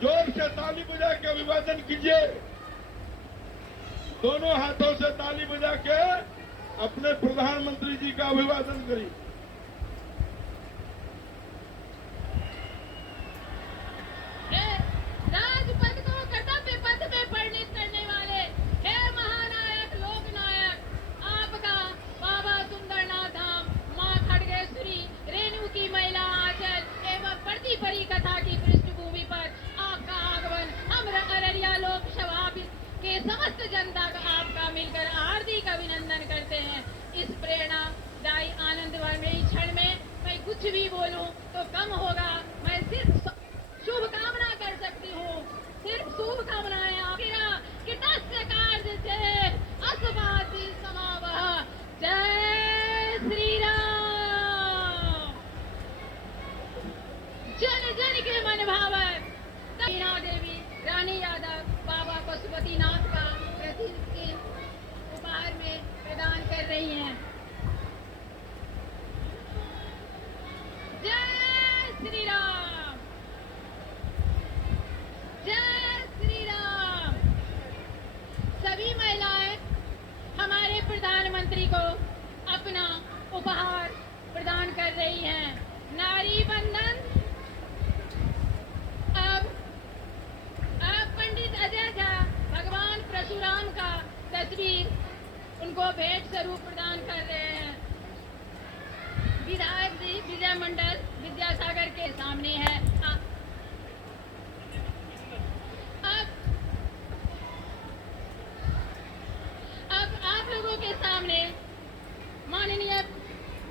जोर से ताली बजा के अभिवादन कीजिए। दोनों हाथों से ताली बजा के अपने प्रधानमंत्री जी का अभिवादन करिए। राजपथ को कर्तव्य पथ में परिणित करने वाले हे महानायक लोकनायक, आपका बाबा सुंदरनाथ धाम, मां खड़गेश्वरी, रेणु की महिला आंचल एवं बढ़ती परी कथा की पृष्ठभूमि पर आपका आगमन हम अररिया लोकसभा के समस्त जनता का आपका मिलकर हार्दिक अभिनंदन करते हैं। इस प्रेरणादायी आनंदमयी क्षण में मैं कुछ भी बोलूं तो कम होगा। मैं सिर्फ शुभकामना कर सकती हूँ, सिर्फ शुभकामनाएं आपका कि तस्य कार्य से असुभाति समावह। जय श्री राम। जन जन के मन भावन मीना देवी रानी यादव बाबा पशुपतिनाथ का प्रतीक उपहार में प्रदान कर रही हैं। जय श्री राम, जय श्री राम। सभी महिलाएं हमारे प्रधानमंत्री को अपना उपहार प्रदान कर रही हैं। नारी बंधन अब पंडित अजय झा भगवान परशुराम का तस्वीर उनको भेंट स्वरूप प्रदान कर रहे हैं। विधायक जी विजय मंडल विद्यासागर के सामने है। अब आप लोगों के सामने माननीय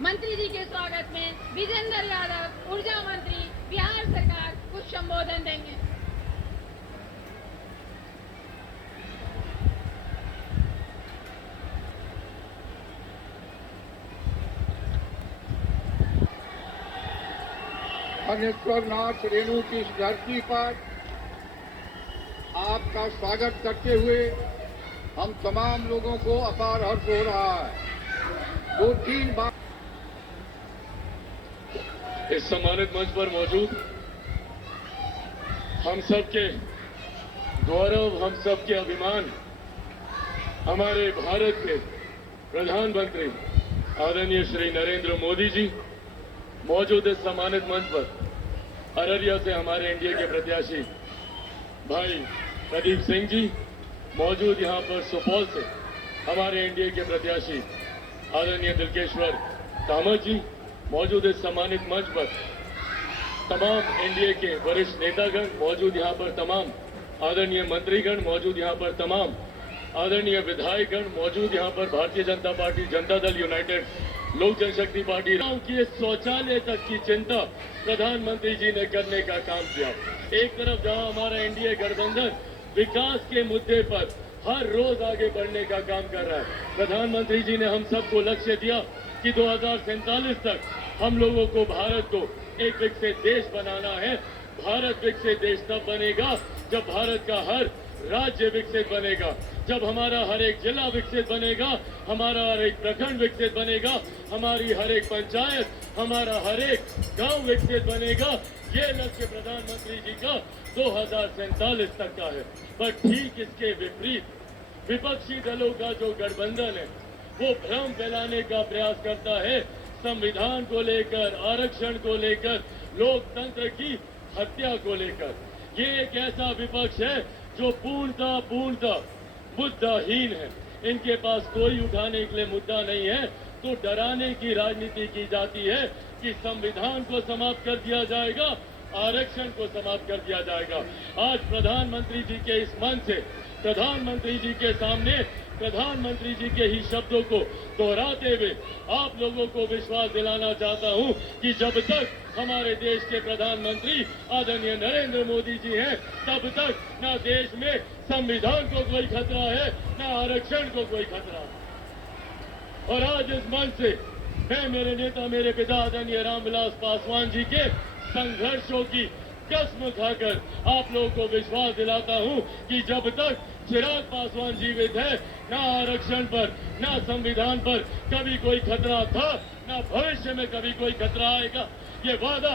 मंत्री जी के स्वागत में विजेंद्र यादव ऊर्जा मंत्री बिहार सरकार कुछ संबोधन देंगे। धनेश्वरनाथ रेणु की इस धरती पर आपका स्वागत करते हुए हम तमाम लोगों को अपार हर्ष हो रहा है। 2-3 बार इस सम्मानित मंच पर मौजूद हम सबके गौरव, हम सबके अभिमान, हमारे भारत के प्रधानमंत्री आदरणीय श्री नरेंद्र मोदी जी मौजूद इस सम्मानित मंच पर अररिया से हमारे एनडीए के प्रत्याशी भाई प्रदीप सिंह जी, मौजूद यहां पर सुपौल से हमारे एनडीए के प्रत्याशी आदरणीय दिलकेश्वर कामत जी, मौजूद इस सम्मानित मंच पर तमाम एनडीए के वरिष्ठ नेतागण मौजूद यहां पर, तमाम आदरणीय मंत्रीगण मौजूद यहां पर, तमाम आदरणीय विधायकगण मौजूद यहां पर, भारतीय जनता पार्टी, जनता दल यूनाइटेड, लोक जनशक्ति पार्टी की शौचालय तक की चिंता प्रधानमंत्री जी ने करने का काम किया। एक तरफ जहां हमारा एनडीए गठबंधन विकास के मुद्दे पर हर रोज आगे बढ़ने का काम कर रहा है, प्रधानमंत्री जी ने हम सबको लक्ष्य दिया कि 2047 तक हम लोगों को भारत को एक विकसित देश बनाना है। भारत विकसित देश तब बनेगा जब भारत का हर राज्य विकसित बनेगा, जब हमारा हर एक जिला विकसित बनेगा, हमारा हर एक प्रखंड विकसित बनेगा, हमारी हर एक पंचायत, हमारा हर एक गांव विकसित बनेगा। ये लक्ष्य प्रधानमंत्री जी का 2047 तक का है। पर ठीक इसके विपरीत विपक्षी दलों का जो गठबंधन है वो भ्रम फैलाने का प्रयास करता है, संविधान को लेकर, आरक्षण को लेकर, लोकतंत्र की हत्या को लेकर। ये एक ऐसा विपक्ष है जो पूर्णतः मुद्दाहीन है। इनके पास कोई उठाने के लिए मुद्दा नहीं है, तो डराने की राजनीति की जाती है कि संविधान को समाप्त कर दिया जाएगा, आरक्षण को समाप्त कर दिया जाएगा। आज प्रधानमंत्री जी के इस मंच से प्रधानमंत्री जी के सामने प्रधानमंत्री जी के ही शब्दों को दोहराते हुए आप लोगों को विश्वास दिलाना चाहता हूं कि जब तक हमारे देश के प्रधानमंत्री आदरणीय नरेंद्र मोदी जी हैं, तब तक न देश में संविधान को कोई खतरा है, न आरक्षण को कोई खतरा है। और आज इस मंच से मैं मेरे नेता, मेरे पिता आदरणीय रामविलास पासवान जी के संघर्षों की कसम खाकर आप लोगों को विश्वास दिलाता हूं कि जब तक चिराग पासवान जीवित है, न आरक्षण पर, न संविधान पर कभी कोई खतरा था, न भविष्य में कभी कोई खतरा आएगा। ये वादा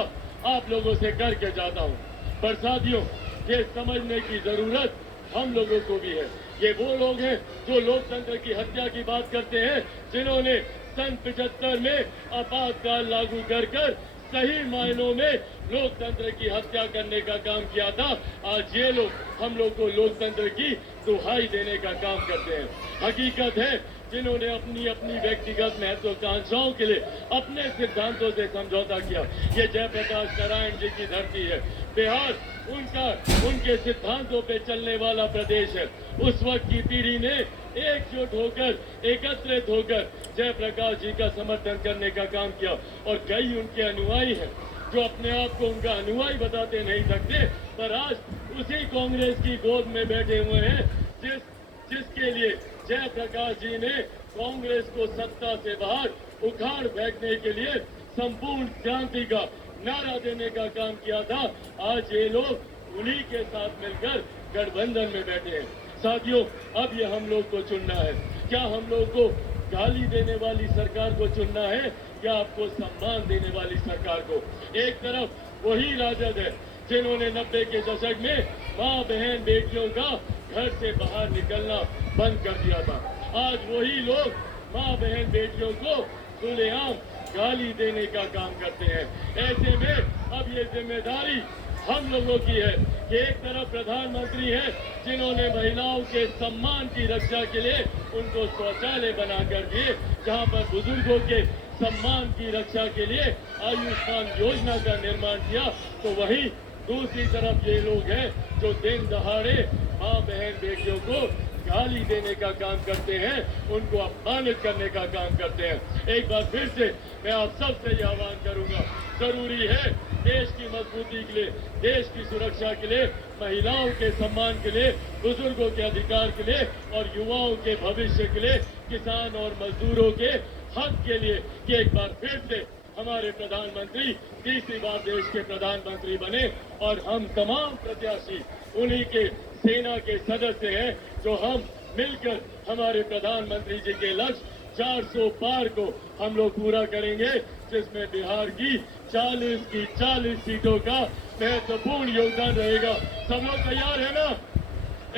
आप लोगों से करके जाता हूं। पर साथियों, ये समझने की जरूरत हम लोगों को भी है। ये वो लोग हैं जो लोकतंत्र की हत्या की बात करते हैं, जिन्होंने सन 75 में आपातकाल लागू कर सही मायनों में लोकतंत्र की हत्या करने का काम किया था। आज ये लोग हम लोग को लोकतंत्र की दुहाई देने का काम करते हैं। हकीकत है, जिन्होंने अपनी अपनी व्यक्तिगत महत्वाकांक्षाओं के लिए अपने सिद्धांतों से समझौता किया, ये जयप्रकाश नारायण जी की धरती है। बिहार उनके सिद्धांतों पे चलने वाला प्रदेश है। उस वक्त की पीढ़ी ने एकजुट होकर, एकत्रित होकर जयप्रकाश जी का समर्थन करने का काम किया, और कई उनके अनुयायी हैं जो अपने आप को उनका अनुयायी बताते नहीं सकते, पर आज उसी कांग्रेस की गोद में बैठे हुए हैं जिसके लिए जयप्रकाश जी ने कांग्रेस को सत्ता से बाहर उखाड़ फेंकने के लिए संपूर्ण क्रांति का नारा देने का काम किया था। आज ये लोग उन्हीं के साथ मिलकर गठबंधन में बैठे हैं। साथियों, अब ये हम लोग को चुनना है। क्या हम लोग को गाली देने वाली सरकार को चुनना है या आपको सम्मान देने वाली सरकार को? एक तरफ वही राजद है जिन्होंने 90 के दशक में माँ बहन बेटियों का घर से बाहर निकलना बंद कर दिया था। आज वही लोग माँ बहन बेटियों को खुलेआम गाली देने का काम करते हैं। ऐसे में अब ये जिम्मेदारी हम लोगों की है कि एक तरफ प्रधानमंत्री हैं जिन्होंने महिलाओं के सम्मान की रक्षा के लिए उनको शौचालय बनाकर दिए, जहां पर बुजुर्गों के सम्मान की रक्षा के लिए आयुष्मान योजना का निर्माण किया, तो वहीं दूसरी तरफ ये लोग हैं जो दिन दहाड़े माँ बहन बेटियों को गाली देने का काम करते हैं, उनको अपमानित करने का काम करते हैं। एक बार फिर से मैं आप सबसे ये आह्वान करूंगा, जरूरी है देश की मजबूती के लिए, देश की सुरक्षा के लिए, महिलाओं के सम्मान के लिए, बुजुर्गों के अधिकार के लिए और युवाओं के भविष्य के लिए, किसान और मजदूरों के हक के लिए कि एक बार फिर से हमारे प्रधानमंत्री तीसरी बार देश के प्रधानमंत्री बने, और हम तमाम प्रत्याशी उन्हीं के सेना के सदस्य हैं जो हम मिलकर हमारे प्रधानमंत्री जी के लक्ष्य 400 पार को हम लोग पूरा करेंगे, जिसमें बिहार की 40 सीटों का महत्वपूर्ण योगदान रहेगा। सब लोग तैयार है ना?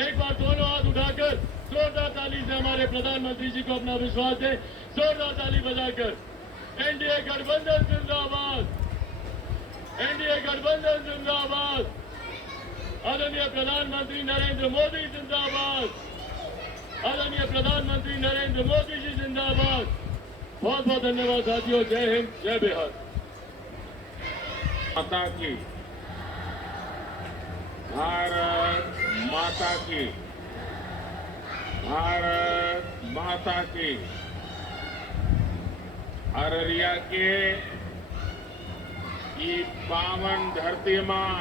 एक बार दोनों हाथ उठाकर जोरदार ताली से हमारे प्रधानमंत्री जी को अपना विश्वास दें। जोरदार ताली बजाकर। एनडीए गठबंधन जिंदाबाद, एनडीए गठबंधन जिंदाबाद, आदरणीय प्रधानमंत्री नरेंद्र मोदी जिंदाबाद, आदरणीय प्रधानमंत्री नरेंद्र मोदी जी जिंदाबाद। बहुत बहुत धन्यवाद साथियों। जय हिंद, जय बिहार। माता की, भारत माता की, भारत माता की। अररिया के ई पावन धरती मां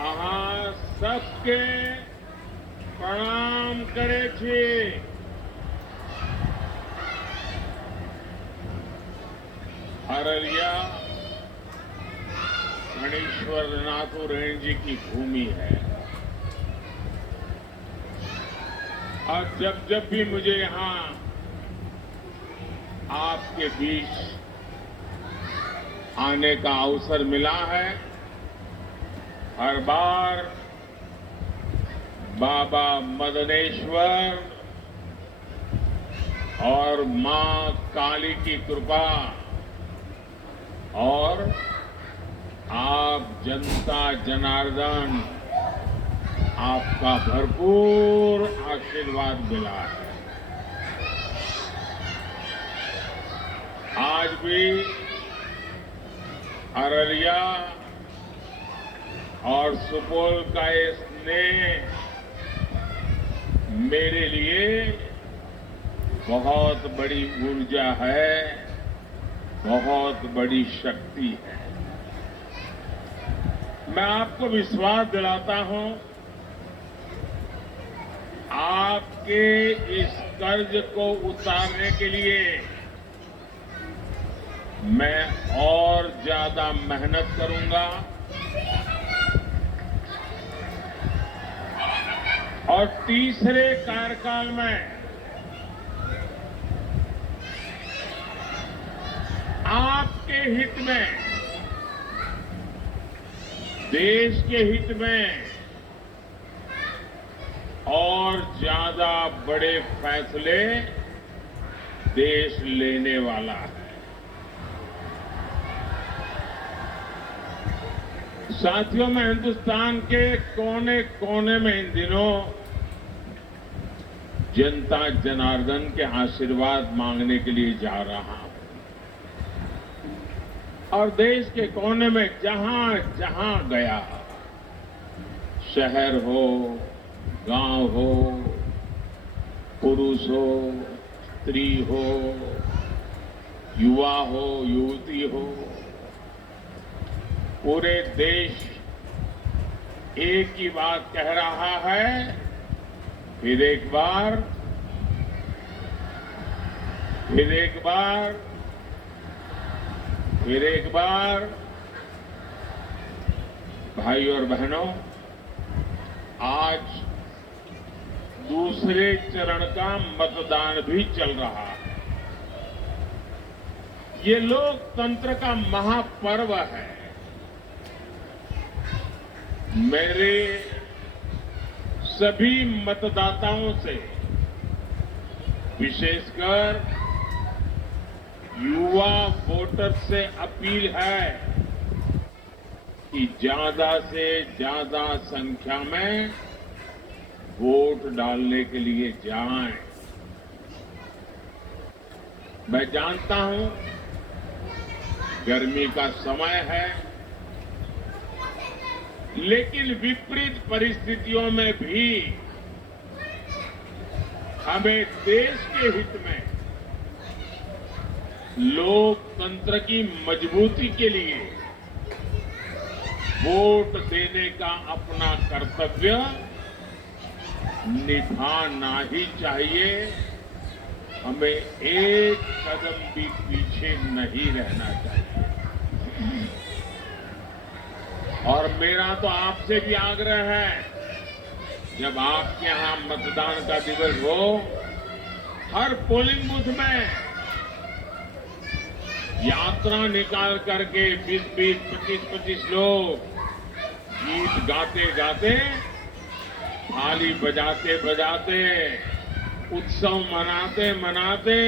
अहाँ सबके प्रणाम करे छी। अररिया गणेश्वर नाथुरेण जी की भूमि है, और जब भी मुझे यहां आपके बीच आने का अवसर मिला है, हर बार बाबा मदनेश्वर और मां काली की कृपा और आप जनता जनार्दन आपका भरपूर आशीर्वाद मिला है। आज भी अररिया और सुपौल का ये स्नेह मेरे लिए बहुत बड़ी ऊर्जा है, बहुत बड़ी शक्ति है। मैं आपको विश्वास दिलाता हूं, आपके इस कर्ज को उतारने के लिए मैं और ज्यादा मेहनत करूंगा और तीसरे कार्यकाल में आपके हित में देश के हित में और ज्यादा बड़े फैसले देश लेने वाला है। साथियों, मैं हिंदुस्तान के कोने कोने में इन दिनों जनता जनार्दन के आशीर्वाद मांगने के लिए जा रहा हूं और देश के कोने में जहां जहां गया, शहर हो, गांव हो, पुरुष हो, स्त्री हो, युवा हो, युवती हो, पूरे देश एक ही बात कह रहा है, फिर एक बार, फिर एक बार, फिर एक बार। भाई और बहनों, आज दूसरे चरण का मतदान भी चल रहा है। ये लोकतंत्र का महापर्व है। मेरे सभी मतदाताओं से, विशेषकर युवा वोटर से अपील है कि ज्यादा से ज्यादा संख्या में वोट डालने के लिए जाएं। मैं जानता हूं गर्मी का समय है, लेकिन विपरीत परिस्थितियों में भी हमें देश के हित में लोकतंत्र की मजबूती के लिए वोट देने का अपना कर्तव्य निभाना ही चाहिए। हमें एक कदम भी पीछे नहीं रहना चाहिए। और मेरा तो आपसे भी आग्रह है, जब आपके यहां मतदान का दिवस हो, हर पोलिंग बूथ में यात्रा निकाल करके 20-20, 25-25 लोग गीत गाते गाते, थाली बजाते बजाते, उत्सव मनाते मनाते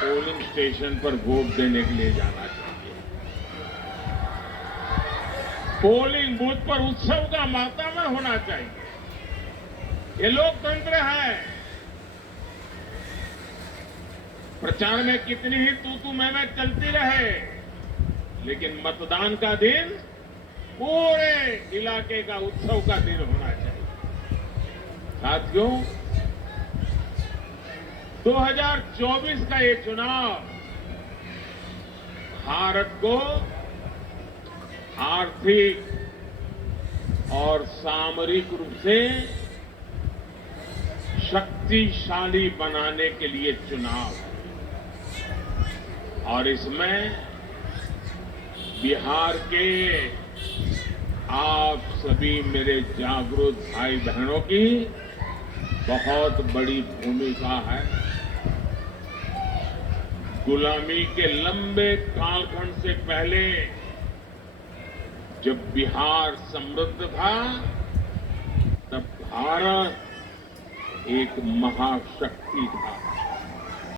पोलिंग स्टेशन पर वोट देने के लिए जाना चाहिए। पोलिंग बूथ पर उत्सव का वातावरण होना चाहिए। ये लोकतंत्र है। प्रचार में कितनी ही तू मैं चलती रहे, लेकिन मतदान का दिन पूरे इलाके का उत्सव का दिन होना चाहिए। साथियों, 2024 का ये चुनाव भारत को आर्थिक और सामरिक रूप से शक्तिशाली बनाने के लिए चुनाव है और इसमें बिहार के आप सभी मेरे जागरूक भाई बहनों की बहुत बड़ी भूमिका है। गुलामी के लंबे कालखंड से पहले जब बिहार समृद्ध था, तब भारत एक महाशक्ति था।